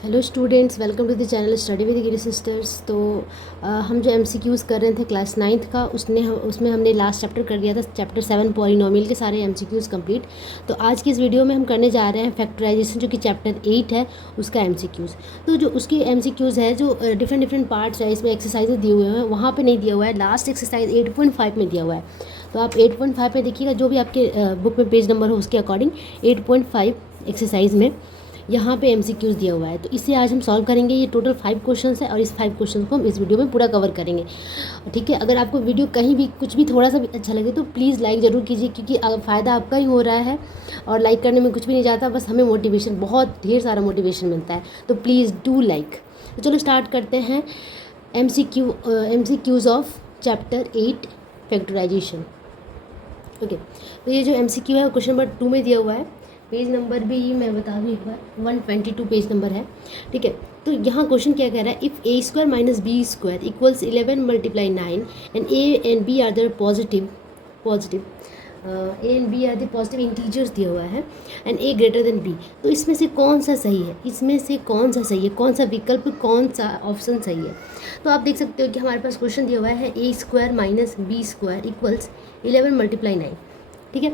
Hello students, welcome to the channel study with Giri sisters. तो हम जो एमसीक्यूज़ कर रहे थे क्लास 9th का, उसमें हमने लास्ट चैप्टर कर दिया था, चैप्टर 7 पॉलिनोमियल के सारे एमसीक्यूज़ कंप्लीट। तो आज की इस वीडियो में हम करने जा रहे हैं फैक्टराइजेशन, जो कि चैप्टर 8 है, उसका एमसीक्यूज़। तो जो उसकी एमसीक्यूज़ है, जो डिफरेंट पार्ट्स है, इसमें एक्सरसाइजेज दिए हुए हैं, वहाँ पर नहीं दिया हुआ है, लास्ट एक्सरसाइज 8.5 में दिया हुआ है। तो आप 8.5 में देखिएगा, जो भी आपके बुक में पेज नंबर हो उसके अकॉर्डिंग 8.5 एक्सरसाइज में यहाँ पे एमसीक्यूज़ दिया हुआ है। तो इसे आज हम सॉल्व करेंगे। ये टोटल 5 क्वेश्चंस है और इस 5 क्वेश्चन को हम इस वीडियो में पूरा कवर करेंगे। ठीक है, अगर आपको वीडियो कहीं भी कुछ भी थोड़ा सा भी अच्छा लगे तो प्लीज़ लाइक ज़रूर कीजिए, क्योंकि फ़ायदा आपका ही हो रहा है और लाइक करने में कुछ भी नहीं जाता, बस हमें मोटिवेशन, बहुत ढेर सारा मोटिवेशन मिलता है। तो प्लीज़ डू लाइक। तो चलो स्टार्ट करते हैं MCQs of chapter 8 factorization. Okay, तो ये जो एमसीक्यू है क्वेश्चन नंबर 2 में दिया हुआ है। पेज नंबर भी मैं बता दूँ एक बार, 122 पेज नंबर है। ठीक है, तो यहाँ क्वेश्चन क्या कह रहा है, if a square minus b square equals 11 multiply 9 and a and b are the positive a and b are the positive integers दिया हुआ है and a greater than b, तो इसमें से कौन सा सही है, इसमें से कौन सा सही है, कौन सा विकल्प, कौन सा ऑप्शन सही है। तो आप देख सकते हो कि हमारे पास क्वेश्चन दिया हुआ है a square minus b square equals 11 multiply 9। ठीक है,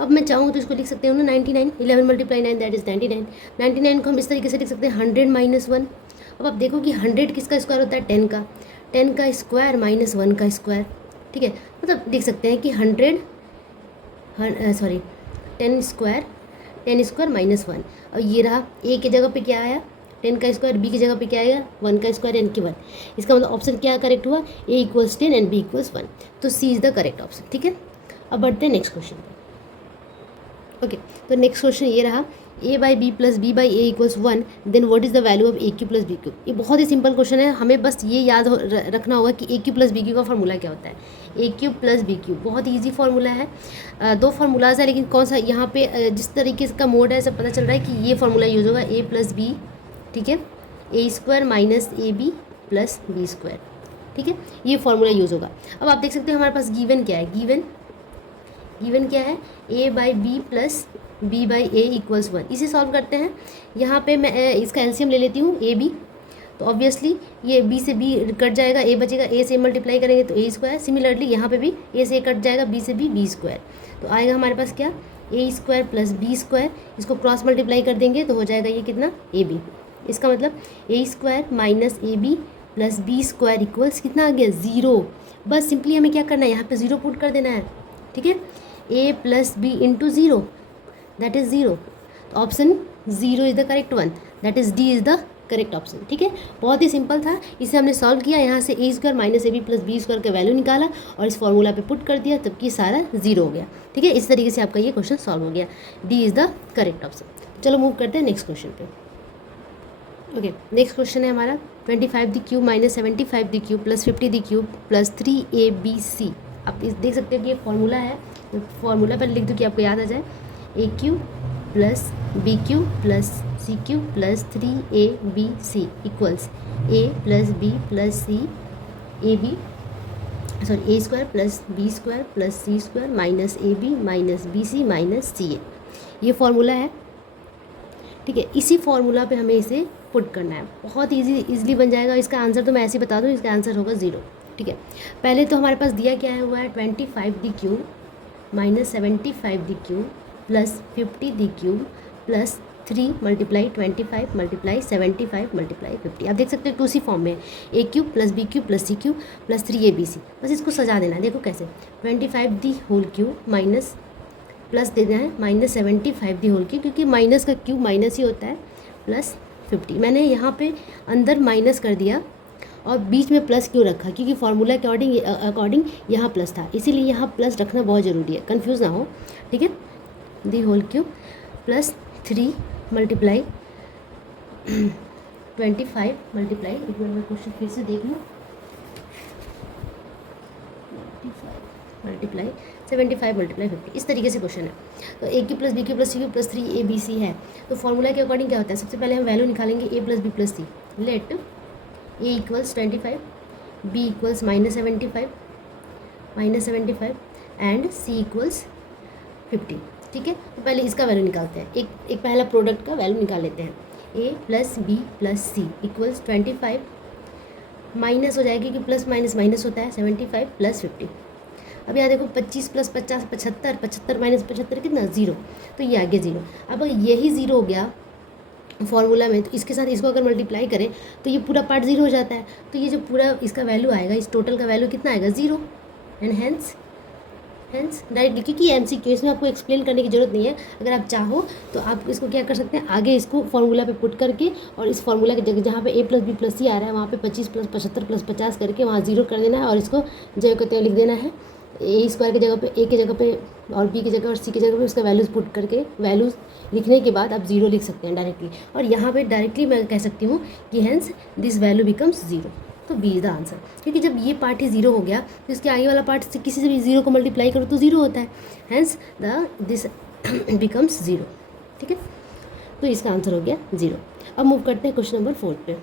अब मैं चाहूँ तो इसको लिख सकते हो ना 99, 11 मल्टीप्लाई 9 दैट इज़ 99। 99 को हम इस तरीके से लिख सकते हैं 100 माइनस 1। अब आप देखो कि 100 किसका स्क्वायर होता है, 10 का, 10 का स्क्वायर माइनस 1 का स्क्वायर। ठीक है, मतलब देख सकते हैं कि 10 स्क्वायर माइनस 1, और ये रहा ए की जगह पे क्या आया 10 का स्क्वायर, बी की जगह पे क्या आएगा 1 का स्क्वायर एन की 1। इसका मतलब ऑप्शन क्या करेक्ट हुआ, a equals 10 and b equals 1। तो c is the correct option. ठीक है, अब बढ़ते हैं नेक्स्ट क्वेश्चन पे। ओके, तो नेक्स्ट क्वेश्चन ये रहा, a by b plus b by a equals 1, then what is the value of a cube plus b cube. ये बहुत ही सिंपल क्वेश्चन है, हमें बस ये याद रखना होगा कि ए क्यू प्लस बी क्यू का फार्मूला क्या होता है। ए क्यू प्लस बी क्यू बहुत ईजी फार्मूला है। दो फार्मूलाज है, लेकिन कौन सा यहाँ पे जिस तरीके का मोड है सब पता चल रहा है कि ये फार्मूला यूज़ होगा, ए प्लस बी। ठीक है, a square minus A b plus B square. ठीक है, ये फार्मूला यूज़ होगा। अब आप देख सकते हो हमारे पास गिवन क्या है, गिवन क्या है, a by b plus b by a equals 1। इसे सॉल्व करते हैं। यहाँ पे मैं इसका एलसीएम ले लेती हूँ, ए बी। तो ऑब्वियसली ये बी से बी कट जाएगा, ए बचेगा, ए से मल्टीप्लाई करेंगे तो ए स्क्वायर। सिमिलरली यहाँ पे भी ए से कट जाएगा, बी से बी स्क्वायर। तो आएगा हमारे पास क्या, ए स्क्वायर प्लस बी स्क्वायर। इसको क्रॉस मल्टीप्लाई कर देंगे तो हो जाएगा ये कितना, ए बी। इसका मतलब a square minus A b plus B square equals कितना आ गया, 0। बस सिंपली हमें क्या करना है, यहाँ पे 0 पुट कर देना है। ठीक है, a plus b into 0 that is 0। Option 0 is the correct one, that is d is the correct option. ठीक है, बहुत ही सिंपल था। इसे हमने सॉल्व किया, यहाँ से a square minus A b plus B square का वैल्यू निकाला और इस फॉर्मूला पे पुट कर दिया, तब कि सारा 0 हो गया। ठीक है, इस तरीके से आपका ये क्वेश्चन सॉल्व हो गया, D is the correct option. चलो मूव करते हैं नेक्स्ट क्वेश्चन पे। ओके, नेक्स्ट क्वेश्चन है हमारा 25 the cube minus 75 the cube plus 50 the cube plus 3abc। आप इस देख सकते हो कि ये फॉर्मूला है, फॉर्मूला पर लिख दो कि आपको याद आ जाए, a cube plus b cube plus c cube plus 3abc equals a plus b plus c a b a square plus B square plus C square minus A B minus B C minus C a. ये formula है। ठीक है, इसी formula पे हमें इसे put करना है, बहुत इजीली बन जाएगा। इसका आंसर तो मैं ऐसे ही बता दूँ, इसका आंसर होगा 0। ठीक है, पहले तो हमारे पास दिया क्या है हुआ है 25 the cube minus 75 the cube plus 50 the cube plus 3 multiply 25 multiply 75 multiply 50। आप देख सकते हो कि उसी फॉर्म में है, a cube plus b cube plus c cube plus 3abc। बस इसको सजा देना है, देखो कैसे, 25 the whole cube minus plus देना है माइनस 75 दी होल क्यूब, क्योंकि माइनस का क्यूब माइनस ही होता है, प्लस 50। मैंने यहाँ पे अंदर माइनस कर दिया और बीच में प्लस क्यों रखा, क्योंकि फार्मूला के अकॉर्डिंग यहाँ प्लस था, इसीलिए यहाँ प्लस रखना बहुत ज़रूरी है, कंफ्यूज ना हो। ठीक है, the whole cube plus 3 multiply 25 multiply, एक मिनट में क्वेश्चन फिर से देख लूँ, मल्टीप्लाई 75 मल्टीप्लाई 50, इस तरीके से क्वेश्चन है। तो a cube plus b cube plus c cube plus 3abc है। तो फॉर्मूला के अकॉर्डिंग क्या होता है, सबसे पहले हम वैल्यू निकालेंगे a plus b plus c. Let a equals 25, b equals minus 75 and c equals 50। ठीक है, तो पहले इसका वैल्यू निकालते हैं, एक पहला प्रोडक्ट का वैल्यू निकाल लेते हैं। A plus b plus C equals 25 minus हो जाएगी कि प्लस माइनस माइनस होता है 75 प्लस 50। अब यहाँ देखो 25 प्लस 50 75, 75 माइनस 75 कितना 0, तो ये आगे 0। अब अगर यही 0 हो गया फॉर्मूला में, तो इसके साथ इसको अगर मल्टीप्लाई करें तो ये पूरा पार्ट 0 हो जाता है। तो ये जो पूरा इसका वैल्यू आएगा, इस टोटल का वैल्यू कितना आएगा 0। एंड हेंस डायरेक्टली, क्योंकि MCQ इसमें आपको एक्सप्लेन करने की जरूरत नहीं है। अगर आप चाहो तो आप इसको क्या कर सकते हैं, आगे इसको फॉर्मूला पे पुट करके और इस फॉर्मूला की जगह जहाँ पे a प्लस बी प्लस सी आ रहा है वहाँ पे 25 प्लस 75 प्लस 50 करके वहाँ 0 कर देना है और इसको जो कहते हैं लिख देना है ए स्क्वायर की जगह पे, a की जगह पे और b की जगह और c की जगह पे उसका वैल्यूज़ पुट करके वैल्यूज़ लिखने के बाद आप 0 लिख सकते हैं डायरेक्टली। और यहाँ पे डायरेक्टली मैं कह सकती हूँ कि हेंस दिस वैल्यू बिकम्स 0। तो बी इज द आंसर, क्योंकि जब ये पार्ट ही 0 हो गया तो इसके आगे वाला पार्ट से किसी से भी 0 को मल्टीप्लाई करो तो 0 होता है। Hence this becomes 0। ठीक है, तो इसका आंसर हो गया 0। अब मूव करते हैं क्वेश्चन नंबर 4 पे।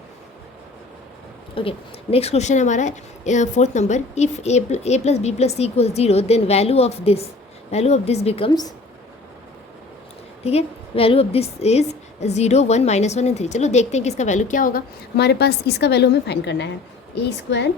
ओके, नेक्स्ट क्वेश्चन हमारा 4th number, if a plus b plus c equal 0 then value of this becomes, ठीक है, value of this is 0 1 -1 and 3। चलो देखते हैं कि इसका वैल्यू क्या होगा। हमारे पास इसका वैल्यू हमें फाइंड करना है a square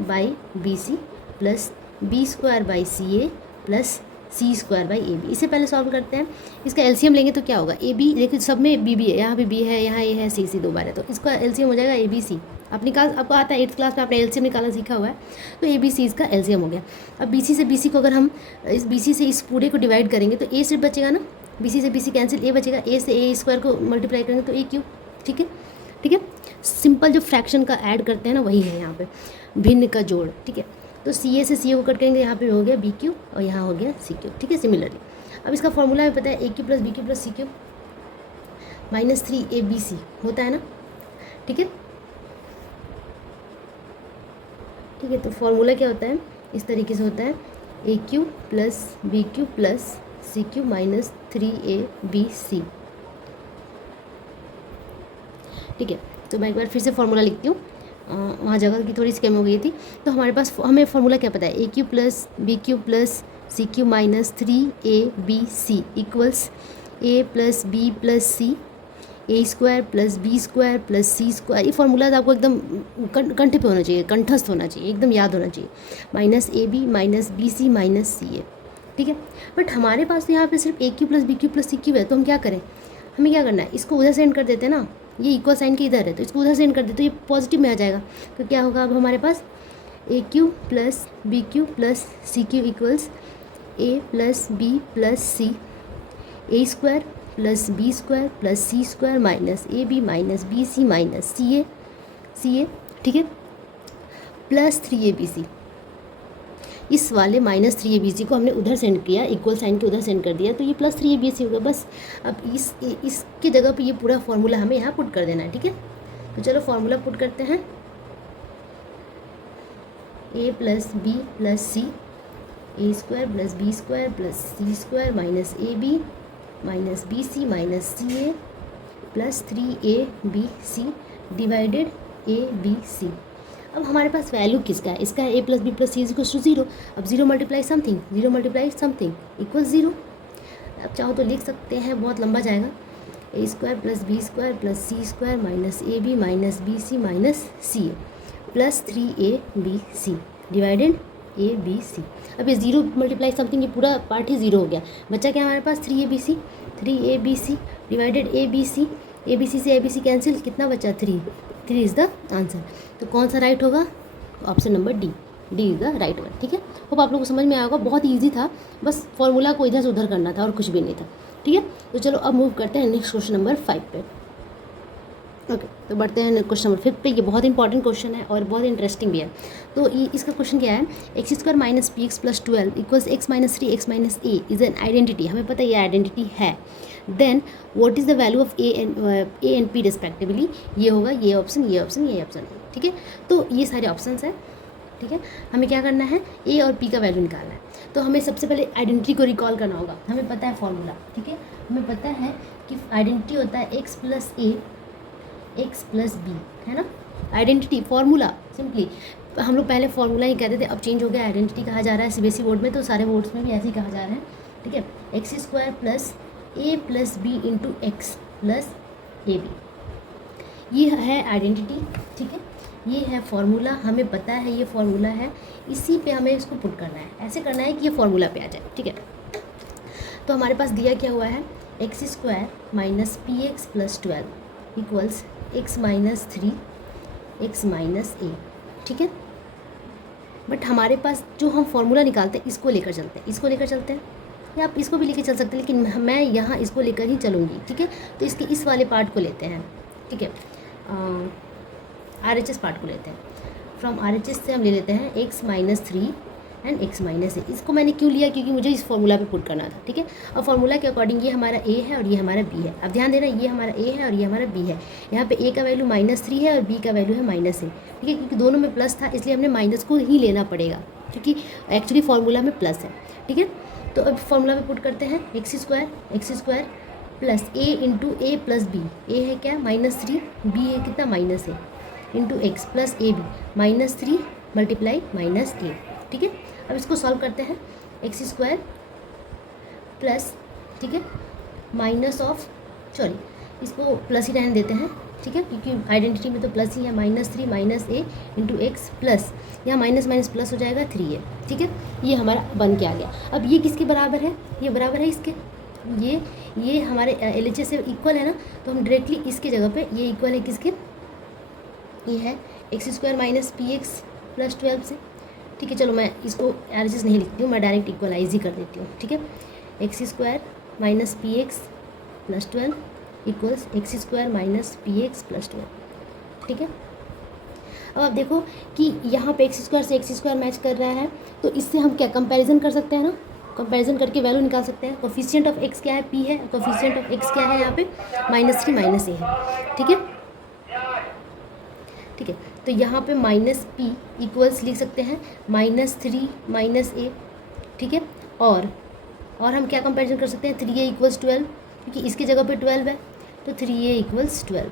by b c plus B square by c A plus C square by a b. इसे पहले सॉल्व करते हैं। इसका एलसीएम लेंगे तो क्या होगा, ए बी, देखिए सब में बी है, यहाँ भी बी है, यहाँ ए है, सी दो बार है, तो इसका एलसीएम हो जाएगा ए बी सी। आप निकाल, आपको आता है 8th क्लास में आपने एलसीएम निकालना सीखा हुआ है, तो ए बी सी इसका एलसीएम हो गया। अब बी सी से बी सी को अगर हम इस बी सी से इस पूरे को डिवाइड करेंगे तो ए सिर्फ बचेगा ना, बी सी से बी सी कैंसिल, ए बचेगा, ए से ए स्क्वायर को मल्टीप्लाई करेंगे तो ए क्यूब। ठीक है, ठीक है, सिंपल जो फ्रैक्शन का ऐड करते हैं ना वही है यहाँ पे, भिन्न का जोड़। ठीक है, तो सी ए से सी ए को कट करेंगे, यहाँ पे हो गया बी क्यूब और यहाँ हो गया सी क्यूब। ठीक है, सिमिलरली अब इसका फॉर्मूला हमें पता है, a cube plus b cube plus c cube -3 ABC होता है ना। ठीक है, ठीक है, तो फॉर्मूला क्या होता है, इस तरीके से होता है, a cube plus b cube plus c cube -3ABC। ठीक है, तो मैं एक बार फिर से फॉर्मूला लिखती हूँ, वहाँ जगह की थोड़ी सी कमी हो गई थी। तो हमारे पास हमें फॉर्मूला क्या पता है, a cube plus b cube plus c cube -3ABC equals a plus b plus c, a square plus B square plus C square. ये फॉर्मूला आपको एकदम कंठ पे होना चाहिए, कंठस्थ होना चाहिए, एकदम याद होना चाहिए, -AB -BC -CA। ठीक है, बट हमारे पास यहाँ पे सिर्फ a cube plus b cube plus c cube है, तो हम क्या करें, हमें क्या करना है, इसको उधर सेंड कर देते हैं ना, ये इक्वल साइन के इधर है तो इसको उधर सेंड कर देते तो ये पॉजिटिव में आ जाएगा। तो क्या होगा, अब हमारे पास a cube plus b cube plus c cube equals a plus b plus c, a square plus B square plus C square minus A B minus B C minus C a. ठीक है, plus 3ABC। इस वाले -3ABC को हमने उधर send किया, equal sign के उधर सेंड कर दिया, तो ये +3ABC होगा बस। अब इसकी जगह पे ये पूरा फॉर्मूला हमें यहाँ पुट कर देना है। ठीक है, तो चलो फॉर्मूला पुट करते हैं, a plus b plus c, a square plus B square plus C square minus A B minus B C minus C A plus 3ABC divided ABC। अब हमारे पास वैल्यू किसका है, इसका है a plus b plus c equal to 0। अब 0 multiply something equal 0। अब चाहो तो लिख सकते हैं, बहुत लंबा जाएगा, A square plus B square plus C square minus A B minus B C minus C A plus 3ABC divided ABC। अब ये 0 मल्टीप्लाई समथिंग, ये पूरा पार्ट ही 0 हो गया, बचा क्या हमारे पास 3ABC डिवाइडेड ABC से ABC कैंसिल, कितना बचा 3 इज़ द आंसर। तो कौन सा राइट होगा, option number D is the right one. ठीक है, होप आप लोगों को समझ में आया होगा, बहुत ईजी था, बस फॉर्मूला को इधर से उधर करना था और कुछ भी नहीं था। ठीक है, तो चलो अब मूव करते हैं नेक्स्ट क्वेश्चन नंबर 5 पे। ओके, तो बढ़ते हैं क्वेश्चन नंबर 5 पे। ये बहुत इंपॉर्टेंट क्वेश्चन है और बहुत इंटरेस्टिंग भी है। तो इसका क्वेश्चन क्या है, x square minus P x plus 12 equals x minus 3 x minus a is an identity. हमें पता है ये आइडेंटिटी है। Then what is the value of a and p respectively. ये होगा ये ऑप्शन, ये ऑप्शन, ये ऑप्शन। ठीक है, तो ये सारे ऑप्शन हैं। ठीक है, हमें क्या करना है, ए और पी का वैल्यू निकालना है। तो हमें सबसे पहले आइडेंटिटी को रिकॉल करना होगा। हमें पता है फॉर्मूला, ठीक है, हमें पता है कि आइडेंटिटी होता है x प्लस ए एक्स प्लस बी, है ना। आइडेंटिटी फॉर्मूला सिंपली हम लोग पहले फॉर्मूला ही कहते थे, अब चेंज हो गया, आइडेंटिटी कहा जा रहा है सीबीएसई बोर्ड में, तो सारे बोर्ड्स में भी ऐसे ही कहा जा रहा है। ठीक है, x square plus a plus b into x plus a b. ये है आइडेंटिटी, ठीक है, ये है फॉर्मूला, हमें पता है ये फॉर्मूला है, इसी पे हमें इसको पुट करना है, ऐसे करना है कि ये फॉर्मूला पे आ जाए, ठीक है। तो हमारे पास दिया क्या हुआ है, x square minus P x plus 12 equals X minus 3 X minus A, ठीक है। बट हमारे पास जो हम फॉर्मूला निकालते हैं इसको लेकर चलते हैं, इसको लेकर चलते हैं, या आप इसको भी लेकर चल सकते हैं, लेकिन मैं यहाँ इसको लेकर ही चलूँगी, ठीक है। तो इसके इस वाले पार्ट को लेते हैं, ठीक है, RHS पार्ट को लेते हैं। फ्रॉम RHS से हम ले लेते हैं X minus 3 and X minus A. इसको मैंने क्यों लिया, क्योंकि मुझे इस फॉर्मूला पे पुट करना था, ठीक है। और फॉर्मूला के अकॉर्डिंग ये हमारा ए है और ये हमारा बी है। अब ध्यान देना, ये हमारा ए है और ये हमारा बी है। यहाँ पे ए का वैल्यू -3 है और बी का वैल्यू है -a, ठीक है, क्योंकि दोनों में प्लस था इसलिए हमने माइनस को ही लेना पड़ेगा, क्योंकि एक्चुअली फॉर्मूला में प्लस है, ठीक है। तो अब फॉर्मूला में पुट करते हैं x square plus a into a plus b. A है क्या, -3, बी है कितना, -a into x plus a b, -3 multiply -a, ठीक है। अब इसको सॉल्व करते हैं, एक्स स्क्वायर प्लस, ठीक है, माइनस ऑफ, सॉरी इसको प्लस ही रहने देते हैं, ठीक है, क्योंकि आइडेंटिटी में तो प्लस ही है, -3 -a इंटू एक्स प्लस, यहाँ माइनस माइनस प्लस हो जाएगा 3a, ठीक है। ये हमारा बन के आ गया। अब ये किसके बराबर है, ये बराबर है इसके, ये हमारे LHS से इक्वल है ना, तो हम डायरेक्टली इसके जगह पे ये इक्वल है किसके, ये है x square minus P x plus 12 से, ठीक है। चलो मैं इसको RHS नहीं लिखती हूँ, मैं डायरेक्ट इक्वलाइज ही कर देती हूँ, ठीक है। X square minus P x plus 12 equals x square minus P x plus 12, ठीक है। अब आप देखो कि यहाँ पे एक्स स्क्वायर से एक्स स्क्वायर मैच कर रहा है, तो इससे हम क्या कंपैरिजन कर सकते हैं ना, कंपैरिजन करके वैल्यू निकाल सकते हैं। कोफिशिएंट ऑफ एक्स क्या है, पी है, कोफिशिएंट ऑफ एक्स क्या है यहाँ पे, -3 -a है, ठीक है, ठीक है। तो यहाँ पे -p इक्वल्स लिख सकते हैं -3 -a, ठीक है। और हम क्या कंपैरिजन कर सकते हैं, 3a इक्वल्स 12, क्योंकि इसकी जगह पे 12 है, तो 3a इक्वल्स 12।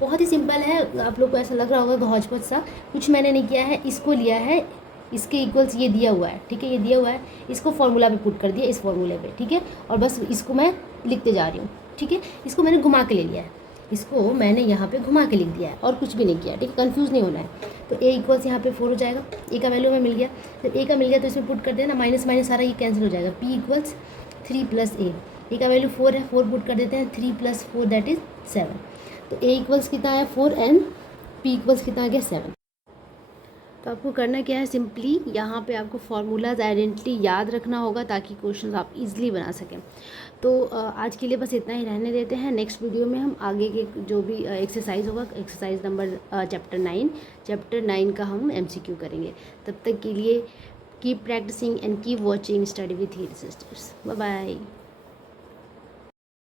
बहुत ही सिंपल है, आप लोग को ऐसा लग रहा होगा कि हौच-पौच सा, कुछ मैंने नहीं किया है, इसको लिया है, इसके इक्वल्स ये दिया हुआ है, ठीक है, ये दिया हुआ है, इसको फॉर्मूला पे पुट कर दिया, इस फॉर्मूले पे, ठीक है। और बस इसको मैं लिखते जा रही हूँ, ठीक है। इसको मैंने घुमा के ले लिया है, इसको मैंने यहाँ पे घुमा के लिख दिया है और कुछ भी नहीं किया, ठीक है, कंफ्यूज नहीं होना है। तो a इक्वल्स यहाँ पे 4 हो जाएगा, a का वैल्यू हमें मिल गया। जब a का मिल गया तो इसमें पुट कर देना, माइनस माइनस सारा ये कैंसिल हो जाएगा, p इक्वल्स 3 + a का वैल्यू 4 है, 4 पुट कर देते हैं, 3 + 4 दैट इज़ 7। तो a इक्वल्स कितना है 4 एंड p इक्वल्स कितना आ गया 7। तो आपको करना क्या है, सिंपली यहाँ पे आपको फार्मूलाज आइडेंटिटी याद रखना होगा ताकि क्वेश्चन आप इजीली बना सकें। तो आज के लिए बस इतना ही रहने देते हैं। नेक्स्ट वीडियो में हम आगे के जो भी एक्सरसाइज होगा, एक्सरसाइज नंबर चैप्टर 9 का हम MCQ करेंगे। तब तक के लिए keep practising and keep watching study with heal sisters. Bye bye.